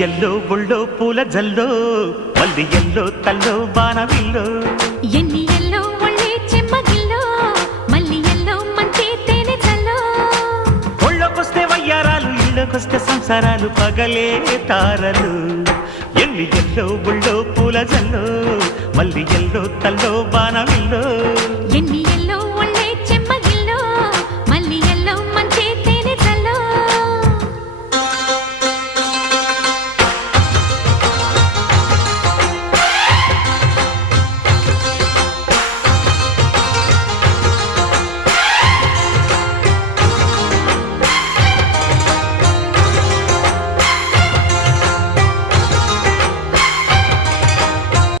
yellow ఒళ్ళో పూల జల్లో మల్లి yellow తల్లో బాణవిల్లో ఎన్ని ఎల్లో ఒళ్ళే చెమ్మగిల్లో మల్లి ఎల్లో మంచి తేనె చల్లో ఒళ్ళొకొస్తే వయ్యారాలు ఇళ్ళకొస్తే సంసారాలు పగలే తారలు ఎన్ని ఎల్లో ఒళ్ళో పూల జల్లో మల్లి ఎల్లో తల్లో బాణవిల్లో